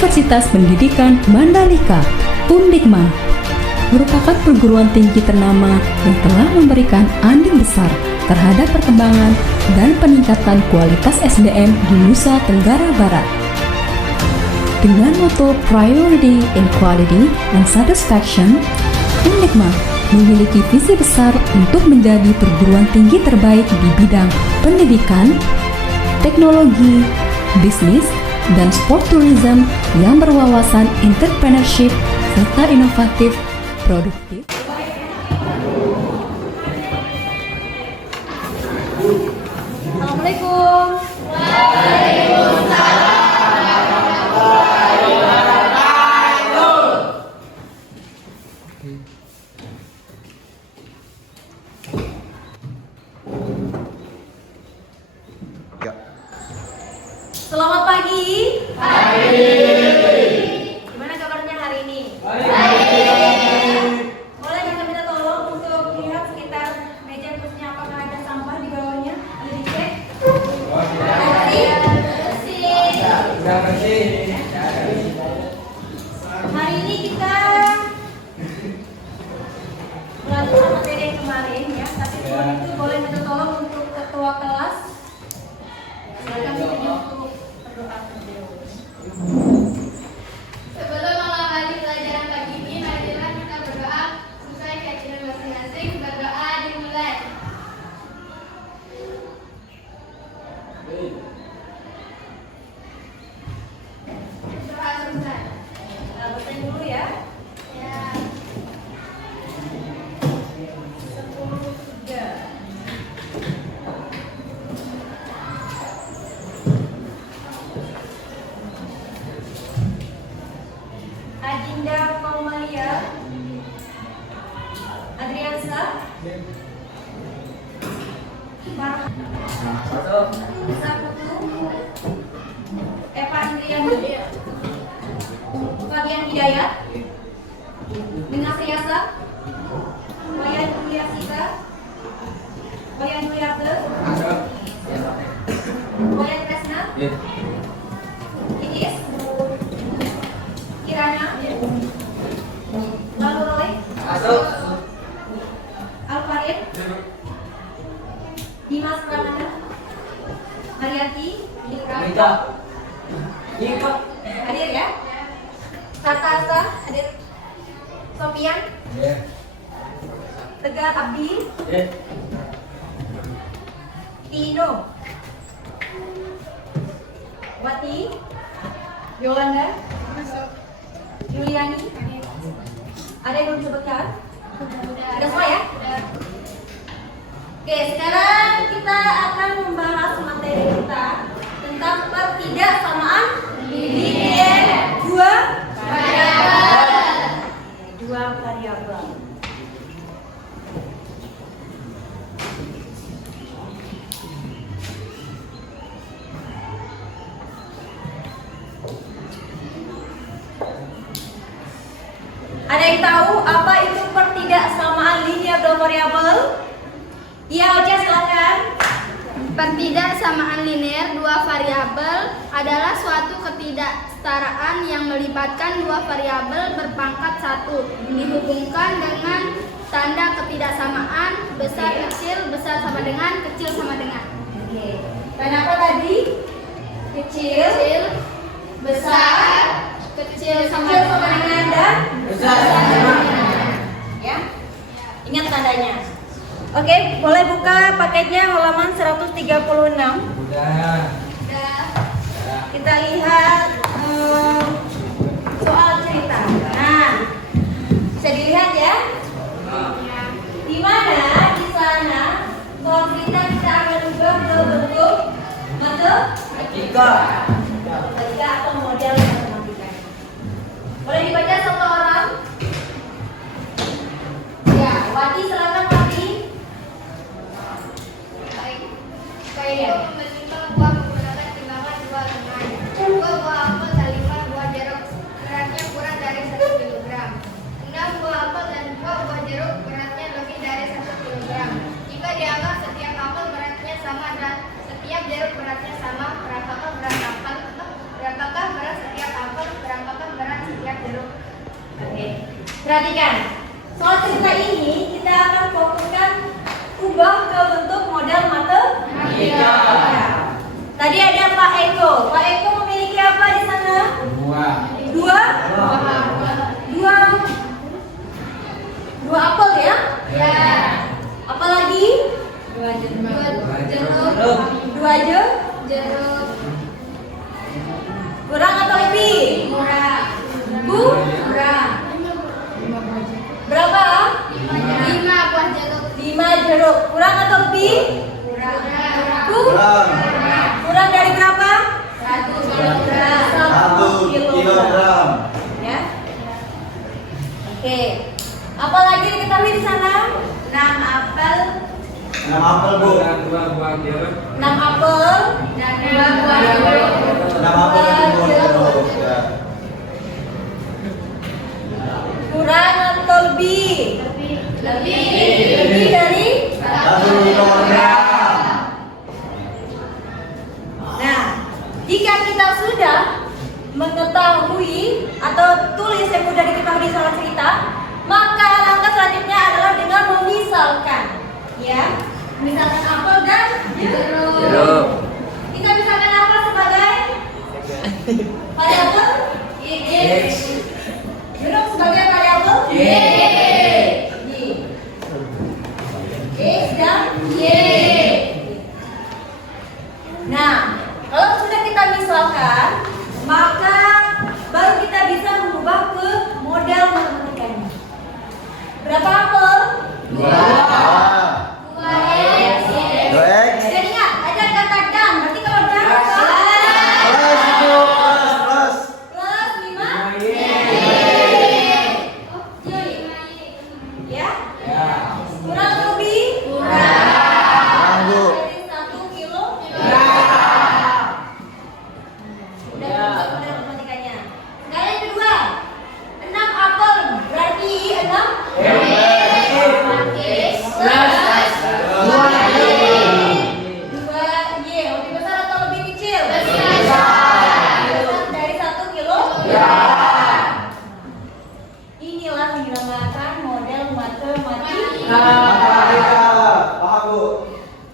Universitas Pendidikan Mandalika, Undikma, merupakan perguruan tinggi ternama yang telah memberikan andil besar terhadap perkembangan dan peningkatan kualitas SDM di Nusa Tenggara Barat. Dengan moto Priority in Quality and Satisfaction, Undikma memiliki visi besar untuk menjadi perguruan tinggi terbaik di bidang pendidikan, teknologi, bisnis, dan sport tourism yang berwawasan entrepreneurship serta inovatif, produktif. Assalamualaikum. Selamat pagi. Gimana kabarnya hari ini? Boleh kita minta tolong untuk lihat sekitar meja khususnya apakah ada sampah di bawahnya? Ada dicek? Bersih. Hari ini kita melanjutkan materi yang kemarin ya. Tapi sebelum itu boleh minta tolong untuk ketua kelas. Silakan pintunya untuk berdoa terlebih dahulu. Sebelum mengawali pelajaran pagi ini, marilah kita berdoa sesuai keyakinan masing-masing. Berdoa dimulai. Berdoa selesai. Bacain dulu ya. Ya. 10:03. Adinda Kaumalia Adriansa Saputu Eva Indriani Fabian Hidayat Nina Seyasa Wayan Mulyasita Wayan Mulyate Wayan Kresna Iis Kirana Lalu Roy Alfarid Dimas Pramana Marianti hadir ya. Tata Asa hadir. Sofian Tegar Abdi Tino Wati Yolanda Juliani. Ada yang belum disebutkan? Ada semua ya? Oke, sekarang kita akan membahas materi kita tentang pertidaksamaan linear dua variabel. Ada yang tahu apa itu pertidaksamaan linear dua variabel? Iya, Ocha silakan. Pertidaksamaan linear dua variabel adalah suatu ketidaksetaraan yang melibatkan dua variabel berpangkat satu dihubungkan dengan tanda ketidaksamaan besar kecil sama dengan. Oke. Dan apa tadi? Kecil, besar, kecil sama dengan dan besar sama dengan. ya. Ingat tandanya. Oke, boleh buka paketnya halaman 136. Kita lihat soal cerita. Nah, bisa dilihat ya. Di mana di sana soal cerita kita akan ubah ke bentuk matematika atau model matematika. Boleh dibaca satu orang? Ya, Wati silakan Wati. Baik. Menimbang buah menggunakan timbangan 2 lengan. 2 buah apel dan 5 buah jeruk beratnya kurang dari 1 kg. 6 buah apel dan 2 buah jeruk beratnya lebih dari 1 kg. Jika dianggap setiap apel beratnya sama dan setiap jeruk beratnya sama, berapakah berat setiap apel? Perhatikan, soal cerita ini kita akan fokuskan ubah ke bentuk model matematika. Tadi ada Pak Eko. Pak Eko memiliki apa di sana? Dua apel ya? Ya. Apalagi? Dua jeruk. Dua Jeruk. kurang atau lebih? Murah. Bu? Murah. Berapa? 5 buah jeruk. 5 jeruk. Kurang atau lebih? Murah. Bu? Kurang dari berapa? 1 kilogram. 1 kilogram. Ya. Oke. Apalagi diketahui di sana? 6 apel. 6 apel, Bu. 6 apel. Dan 2 buah jeruk. 6 apel itu jeruk. Ya. Kurang atau lebih? Lebih. Lebih dari? 1 kilogram. Nah, jika kita sudah mengetahui atau tulis yang mudah diketahui di soal cerita, maka langkah selanjutnya adalah dengan memisalkan. Ya, misalkan apel dan jeruk. Kita misalkan apa sebagai variabel? X. Jeruk sebagai variabel? Y. X dan Y. Nah, kalau sudah kita misalkan, maka baru kita bisa mengubah ke model matematikanya. Berapa apel? 2. 2X. 2x. Dan ingat, ada kata dan. Berarti kalau dan Plus itu, plus. plus 5 ya. Kurang lebih? Kurang, Bu. Dari 1 kilo. Udah dapat model matematikanya. Sekarang yang kedua, 6 apel berarti 6 2Y. Lebih besar atau lebih kecil? Dari 1 kilo. Inilah yang dinamakan model matematika. Matematika. Paham, Bu?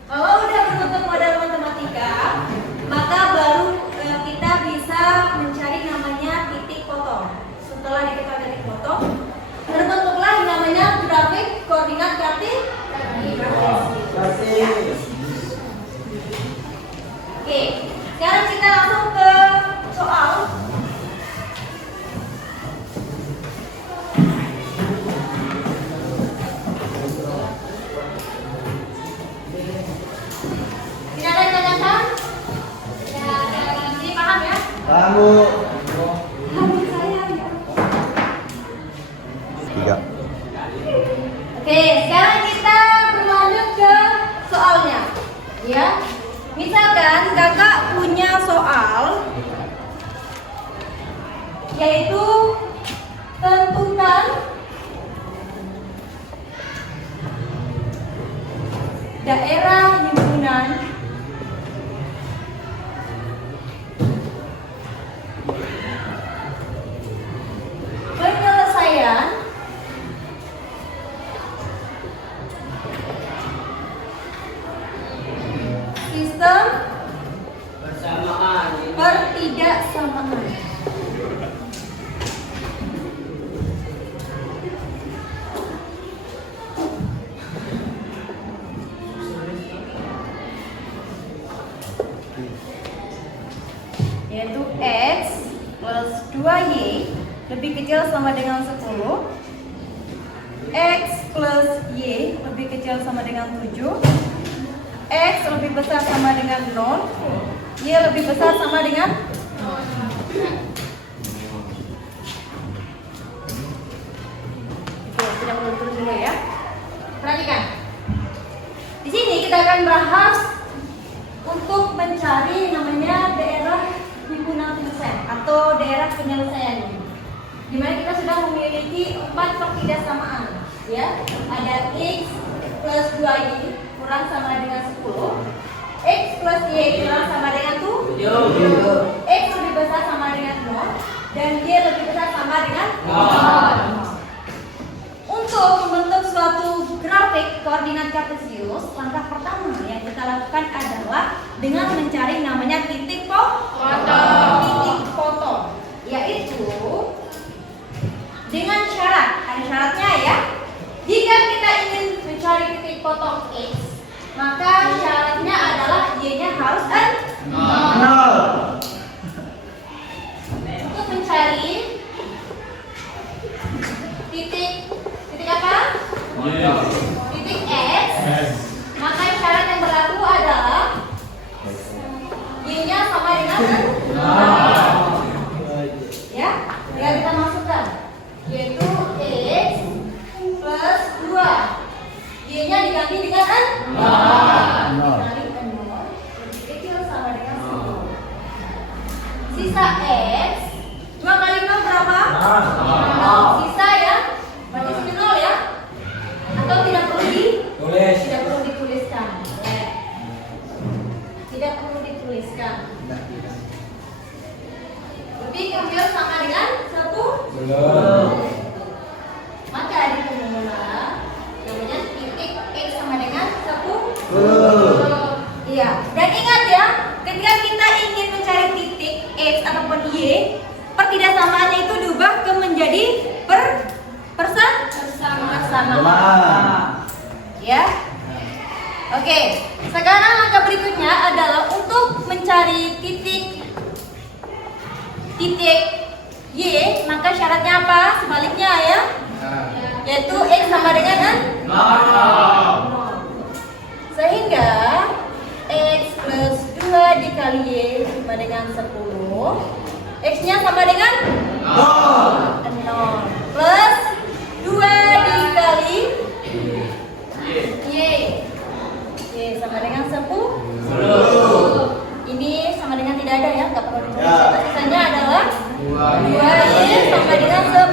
Kalau udah berbentuk model matematika, maka baru kita bisa mencari namanya titik potong. Setelah diketahui titik potong, terbentuklah yang namanya grafik koordinat kartis. Kasih. Oke, sekarang kita langsung ke soal. Tidak ada yang tanyakan? Ini paham ya? Paham, Bu. Paham saya ya. 3. Oke, sekarang kita berlanjut ke soalnya. Ya. Misalkan kakak punya soal yaitu tentukan daerah himpunan penyelesaian sistem pertidaksamaan. Yaitu X plus 2Y lebih kecil sama dengan 10, X plus Y lebih kecil sama dengan 7, X lebih besar sama dengan 0, Y lebih besar sama dengan Oke, tidak perlu turun dulu ya. Perhatikan. Di sini kita akan bahas untuk mencari namanya daerah himpunan penyelesaian atau daerah penyelesaian. Di mana kita sudah memiliki 4 pertidaksamaan, ya. Ada X plus 2Y kurang sama dengan 10, X plus Y kurang sama dengan 7, X lebih besar sama dengan 0, dan Y lebih besar sama dengan 0. langkah pertama yang kita lakukan adalah dengan mencari namanya titik titik potong, yaitu dengan syarat, ada syaratnya ya. Jika kita ingin mencari titik potong X, maka syaratnya adalah Y-nya harus 0. Untuk mencari titik apa? Titik X, maka syarat yang berlaku adalah Y-nya sama dengan 0. Ya, tinggal kita masukkan, yaitu X plus 2. Y-nya diganti dengan 0. Dikali 0 lebih kecil sama dengan 10. Sisa X 2 kali 0 berapa? 0. Sisa ya? Berarti sini 0 ya? Atau tidak perlu ditulis? Tidak perlu dituliskan. Tidak perlu dituliskan. Lebih kecil sama dengan 10? Maka di formula namanya titik X sama dengan 10. Iya. Dan ingat ya, ketika kita ingin mencari titik X ataupun Y, pertidaksamannya itu diubah ke menjadi persamaan. Ya. Oke. Sekarang langkah berikutnya adalah untuk mencari titik Y, maka syaratnya apa? Sebaliknya ya. Yaitu X sama dengan 0. Sehingga X plus 2 dikali Y sama dengan 10. X-nya sama dengan 0. Plus 2 dikali Y. Y sama dengan 10. Ini sama dengan tidak ada ya, nggak perlu ditulis. Sisanya adalah 2Y sama dengan 10.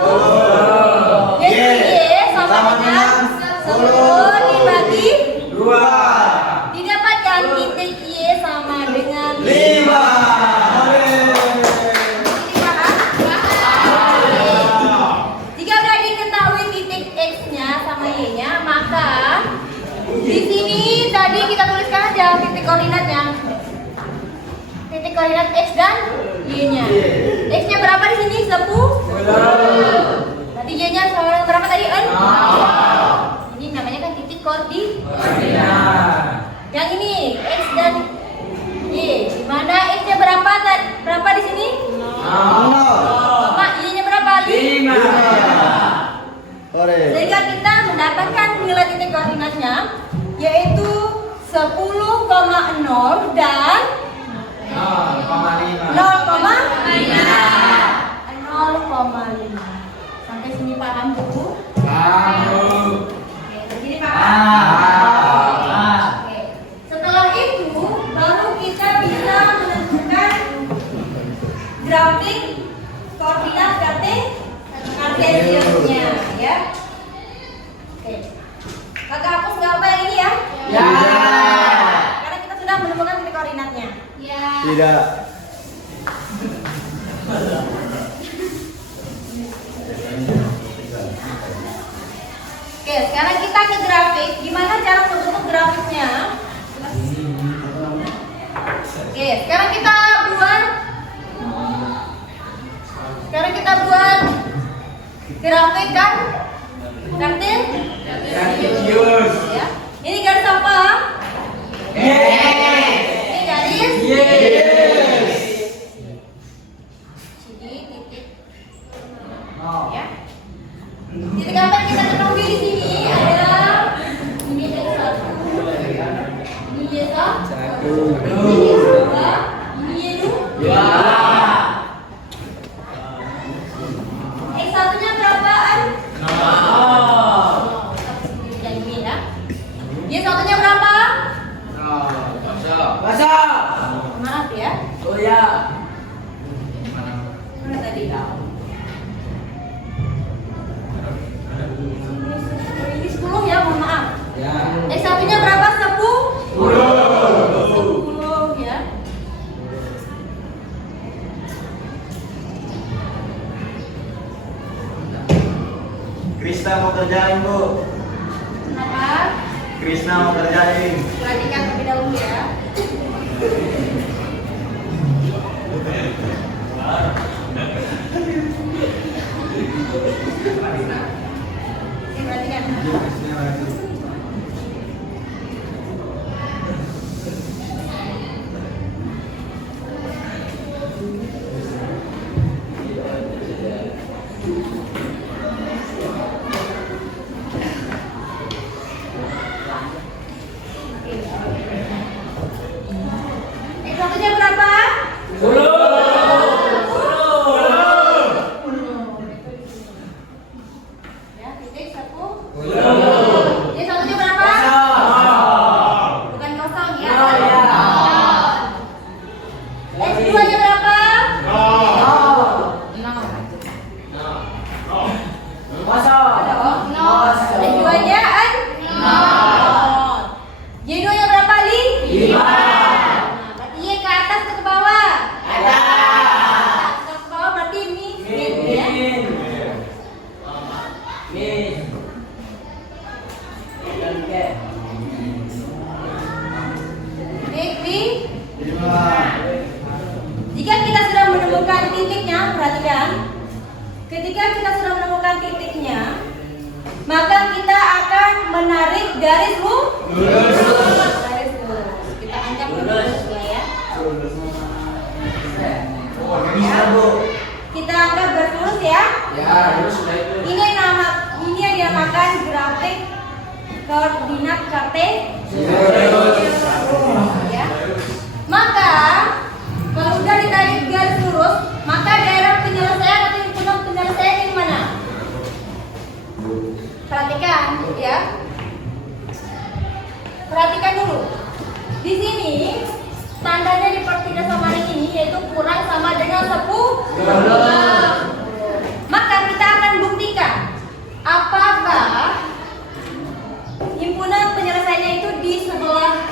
Jadi Y sama dengan 10 dibagi 2. Didapatkan titik Y sama dengan 5. Jika sudah diketahui titik X-nya sama Y-nya, maka di sini tadi kita tuliskan aja titik koordinatnya. Titik koordinat X dan Y-nya. X-nya berapa di sini? 10. Berarti Y-nya sama dengan berapa tadi? 0. Ini namanya kan titik koordinat. Yang ini X dan Y. Di mana X-nya berapa? Berapa di sini? 0. Y-nya berapa? 5. Sehingga kita mendapatkan nilai titik koordinatnya yaitu 10,0 dan 0,5. Sampai sini paham Bu? Paham. Oke, begini paham? Oke. Setelah itu baru kita bisa menentukan grafik koordinat kartesiusnya ya. Oke. Kakak hapus nggak apa yang ini ya? Ya. Karena kita sudah menemukan titik koordinatnya. Ya. Tidak. Oke, sekarang kita ke grafik. Gimana cara membentuk grafiknya? Oke, sekarang kita buat grafik kan? Kartesius. Ya. Ini garis apa? Ini garis Jadi titik. Ya. Titik apa yang kita ketahui di sini adalah ini Y1, ini Y1, ini Y2, ini Y2. X1-nya berapaan? 0. Yang ini ya. Y1-nya berapa? 0. Maaf ya. Oh ya. Mana tadi? Ini 10 ya, mohon maaf. Ya. X1-nya berapa? 10 ya. Krista mau kerjain Bu. Kenapa? Krishna mau kerjain. Perhatikan terlebih dahulu ya. Oke, perhatikan. Satunya berapa? 10. Ya, titik 1. Ini satunya berapa? Bukan kosong ya. X2-nya berapa? 0. X2-nya 0. Y2-nya berapa, Li? 5. Berarti Y ke atas atau ke bawah? Atas. Kalau ke bawah berarti min ya. Baik, Li. Jika kita sudah menemukan titiknya, perhatikan. Ketika kita sudah menemukan titiknya, maka kita akan menarik garis lurus. Garis lurus. Kita angkat lurus ya. Kita anggap berlurus ya. Ini yang dinamakan grafik koordinat kartesius. Ya. Maka kalau udah ditarik garis lurus, maka daerah penyelesaian atau himpunan penyelesaian di mana? Perhatikan ya. Perhatikan dulu. Di sini tandanya di pertidaksamanan ini yaitu kurang sama dengan 10. Maka kita akan buktikan apakah himpunan penyelesaiannya itu di sebelah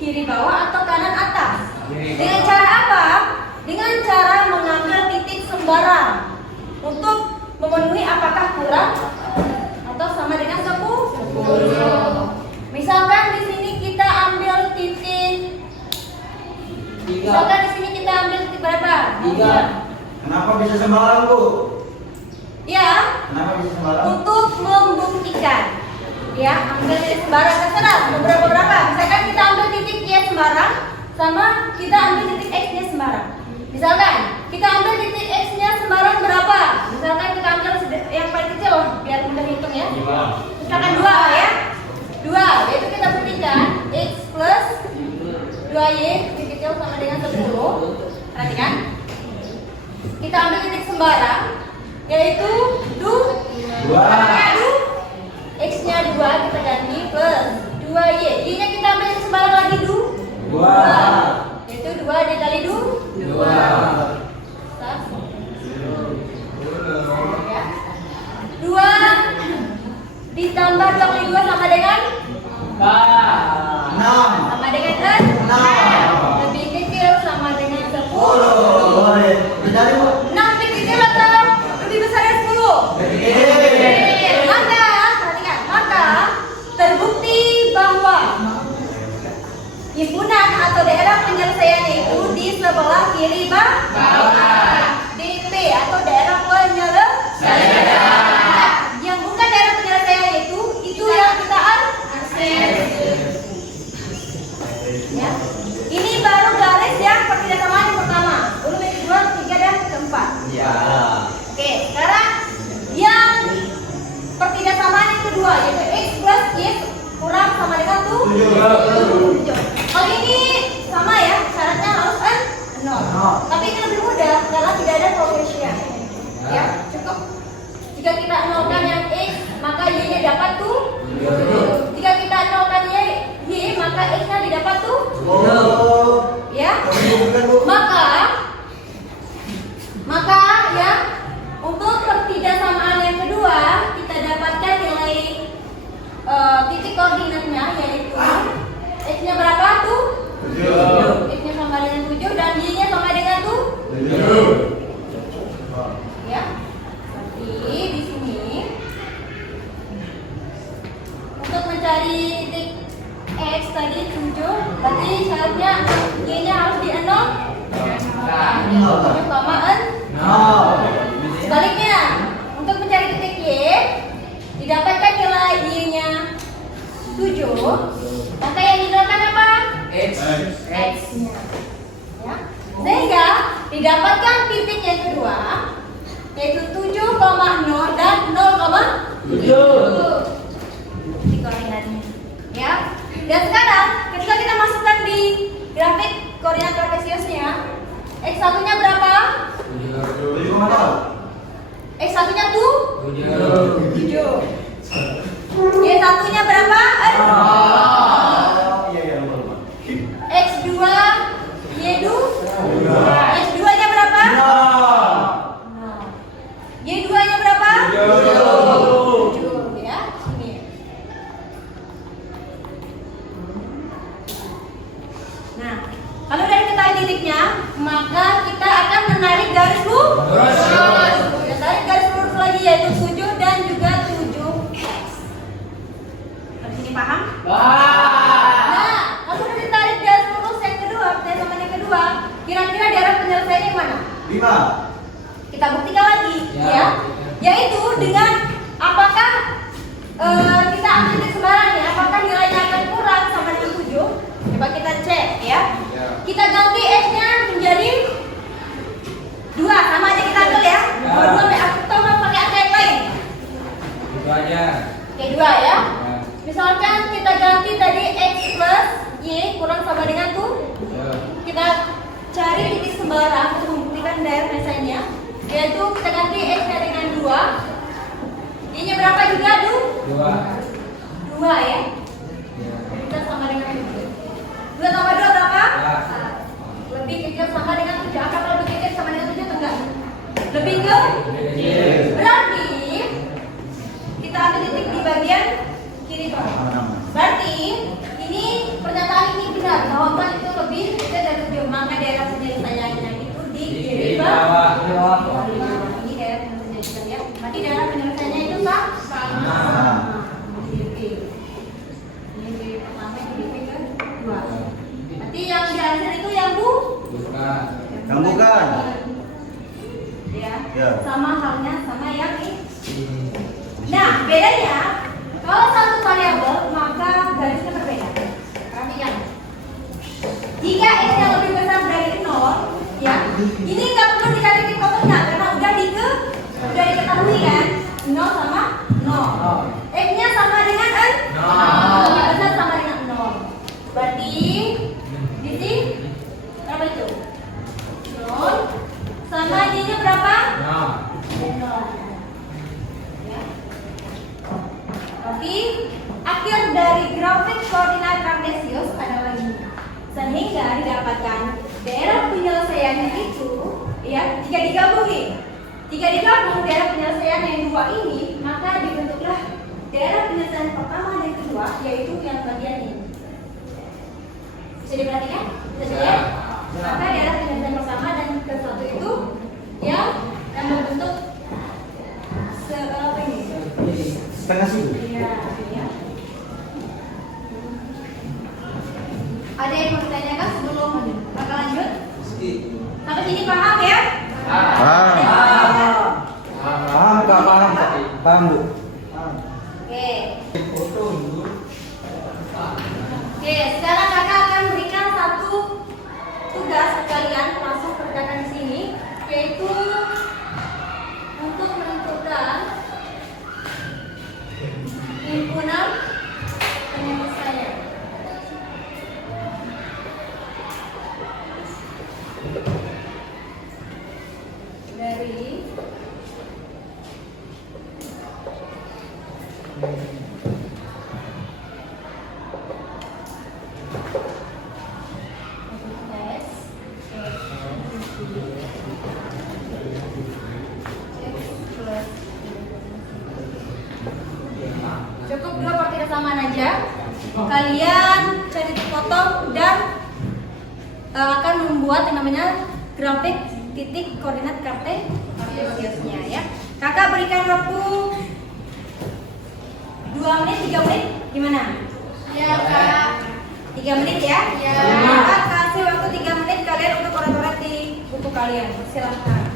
kiri bawah atau kanan atas. Dengan cara apa? Dengan cara mengambil titik sembarang untuk memenuhi apakah kurang atau sama dengan 10. Misalkan di sini kita ambil titik. Misalkan di sini kita ambil titik berapa? 3. Kenapa bisa sembarang, Bu? Ya. Kenapa bisa sembarang? Untuk membuktikan. Ya, ambil titik sembarang terserah berapa. Misalkan kita ambil titik Y sembarang sama kita ambil titik X-nya sembarang. Misalkan kita ambil titik X-nya sembarang berapa? Misalkan kita ambil yang paling kecil biar mudah hitung ya. Misalkan 2 ya. 2, yaitu kita buktikan X plus 2Y lebih kecil sama dengan 10. Perhatikan. Kita ambil titik sembarang yaitu 2. X-nya 2 kita ganti plus 2Y. Y-nya kita ambil titik sembarang lagi 2. Yaitu 2 dikali 2. Ya. 2 ditambah 2 kali 2 sama dengan 6. sama dengan 6. Lebih kecil sama dengan 10. Boleh. Dicari, Bu. 6 lebih kecil atau lebih besar dari 10? Maka, perhatikan, maka terbukti bahwa himpunan atau daerah penyelesaiannya itu di sebelah kiri bawah. DP atau daerah penyelesaian. Yang bukan daerah penyelesaian itu yang kita ya. Ini baru garis yang pertidaksamanan yang pertama. Belum yang kedua, ketiga dan keempat. Ya. Oke, sekarang yang pertidaksamanan yang kedua yaitu X plus Y kurang sama dengan 7. Kalau ini sama ya, syaratnya harus 0. Tapi ini lebih mudah karena tidak ada koefisien. Ya, cukup. Jika kita nolkan yang X, maka Y-nya dapat 7. Jika kita nolkan Y, maka X-nya didapat 7. Ya. Maka ya, untuk pertidaksamaan yang kedua, kita dapatkan nilai titik koordinatnya yaitu X-nya berapa tuh? 7. X-nya sama dengan 7 dan Y-nya sama dengan 7. Ya. Jadi di sini untuk mencari titik 0,0 dan 0,7. Ini koordinatnya. Ya. Dan sekarang ketika kita masukkan di grafik koordinat kartesiusnya, X1-nya berapa? 7,0. X1-nya tuh 7. Y1-nya berapa? Iya, iya, lupa. X2, Y2. X2-nya berapa? 0. Y2-nya berapa? 7. Ya, sini. Nah, kalau udah diketahui titiknya, maka kita akan menarik garis lurus. Kita tarik garis lurus lagi, yaitu 7 dan juga 7x. Sampai sini paham? Nah, kalau udah ditarik garis lurus yang kedua, pertemuan yang kedua, kira-kira daerah penyelesaiannya yang mana? 5. Kita buktikan lagi, ya. Yaitu dengan apakah kita ambil titik sembarang ya, apakah nilainya akan kurang sama dengan 7? Coba kita cek ya. Kita ganti x-nya menjadi 2, sama aja kita ambil ya. Kalau 2 atau mau pakai angka yang lain? 2 aja. Oke, 2 ya. Misalkan kita ganti tadi x plus y kurang sama dengan tuh. Kita cari titik sembarang untuk membuktikan daerah penyelesaiannya, yaitu kita ganti x-nya dengan 2. Y-nya berapa juga, 2 ya. Kita sama dengan 7. 2 tambah 2 berapa? Lebih kecil sama dengan 7. Apakah lebih kecil sama dengan 7 atau enggak? Lebih ke? Berarti kita ambil titik di bagian kiri bawah. Berarti ini pernyataan ini benar bahwa 4 itu lebih kecil dari 7. Maka daerah penyelesaiannya itu di kiri bawah. Ini daerah penyelesaiannya ya. Berarti daerah penyelesaiannya itu sama. Ini di pertama, ini di kedua. Berarti yang dihasilkan itu yang Yang bukan. Ya. Ya. Sama halnya sama yang ini. Nah, bedanya kalau satu variabel maka garisnya berbeda. Perhatikan. Jika x yang lebih besar dari 0, ya, ini nggak perlu dicari titik koordinat karena udah diketahui kan, 0 sama 0. X-nya sama dengan n, lebih besar sama dengan 0. Berarti di sini berapa itu? 0 sama y-nya berapa? 0. Ya. Berarti akhir dari grafik koordinat kartesius adalah ini. Sehingga didapatkan daerah penyelesaiannya itu, ya, jika digabung daerah penyelesaian yang 2 ini, maka dibentuklah daerah penyelesaian pertama dan kedua, yaitu yang bagian ini. Bisa diperhatikan? Bisa ya? Maka daerah penyelesaian pertama dan ke-1 itu yang membentuk apa ini? Setengah situ. Iya, ya. Ada yang mau ditanyakan sebelum kakak lanjut? Sampai sini paham ya? Paham, Kak, paham. Paham, Bu. Oke. Oke, sekarang kakak akan berikan satu tugas ke kalian, langsung kerjakan di sini, yaitu untuk menentukan himpunan penyelesaian. Dari cukup 2 kalau tidak samaan aja. Kalian cari potong dan akan membuat yang namanya grafik titik koordinat kartesiusnya ya. Kakak berikan waktu 2 menit, 3 menit, gimana? Ya, Kak. 3 menit ya? Ya. Kakak kasih waktu 3 menit kalian untuk coret-coret di buku kalian. Silahkan.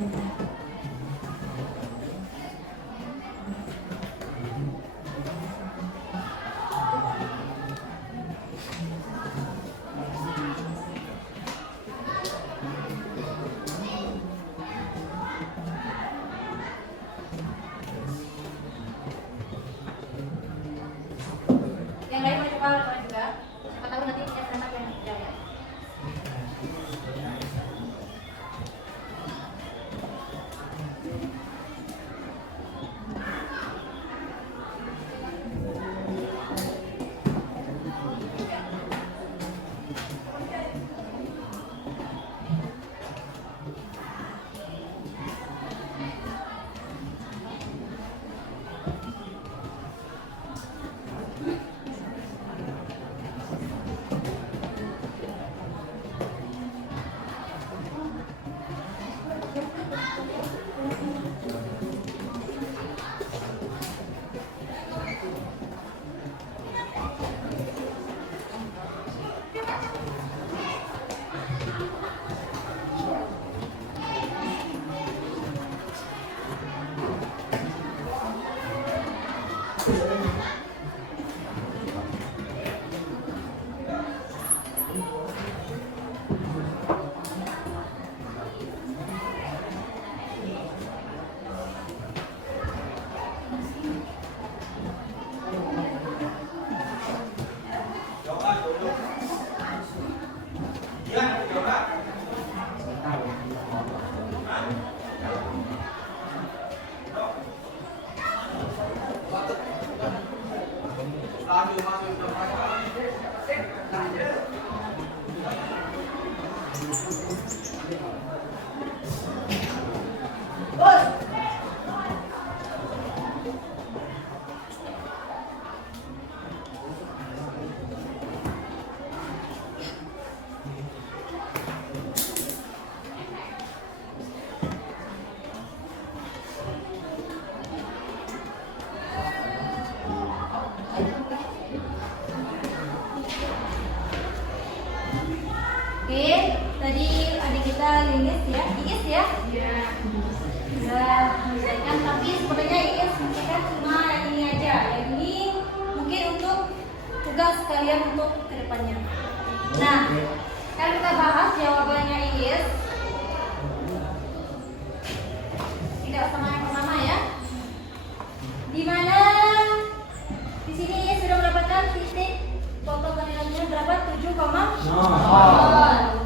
Yang lain boleh coba lakukan juga. Siapa tahu nanti punya kerabat yang tidak ya. Oke, tadi adik kita Lilis ya, Iis ya? Iya. Sudah menyelesaikan, tapi sebenarnya Iis menyelesaikan cuma yang ini aja. Yang ini mungkin untuk tugas kalian untuk kedepannya. Nah, sekarang kita bahas jawabannya Iis. Tidak sama yang pertama ya. Di mana di sini Iis sudah mendapatkan titik total nilainya berapa? 7,0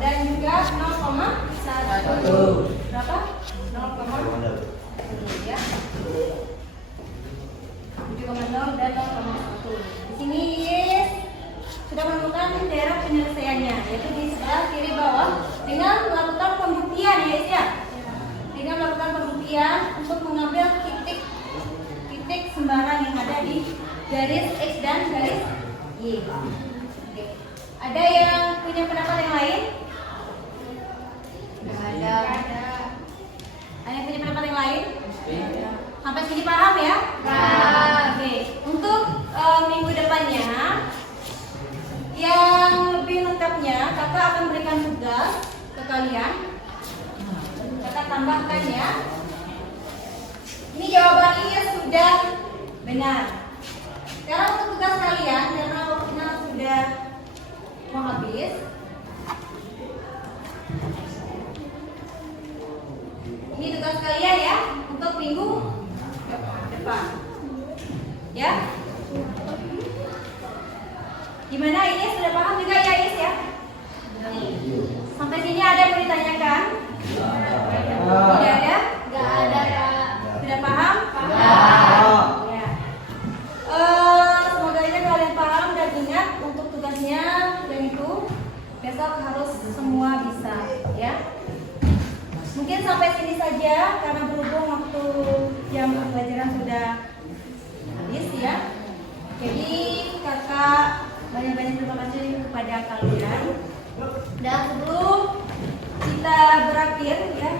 dan juga 0,1. Berapa? 0,1 ya. 7,0 dan 0,1. Di sini Iis sudah menemukan daerah penyelesaiannya, yaitu di sebelah kiri bawah dengan melakukan pembuktian ya Iis ya. Dengan melakukan pembuktian untuk mengambil titik sembarang yang ada di garis X dan garis Y. Oke. Ada yang punya pendapat yang lain? Ada. Ada yang punya pendapat yang lain? Sampai sini paham ya? Oke. Untuk minggu depannya yang lebih lengkapnya kakak akan berikan tugas ke kalian. Kakak tambahkan ya. Ini jawabannya sudah benar. Sekarang untuk tugas kalian, karena waktunya sudah mau habis, ini tugas kalian ya untuk minggu depan. Ya? Gimana ini sudah paham juga ya Is ya? Sampai sini ada yang mau ditanyakan? Tidak ada? Tidak ada. Sudah paham? Paham. Ya. Semoga aja kalian paham dan ingat untuk tugasnya dan itu besok harus semua bisa ya. Mungkin sampai sini saja karena berhubung waktu jam pembelajaran sudah habis ya. Jadi kakak banyak-banyak terima kasih kepada kalian. Dan sebelum kita berakhir ya,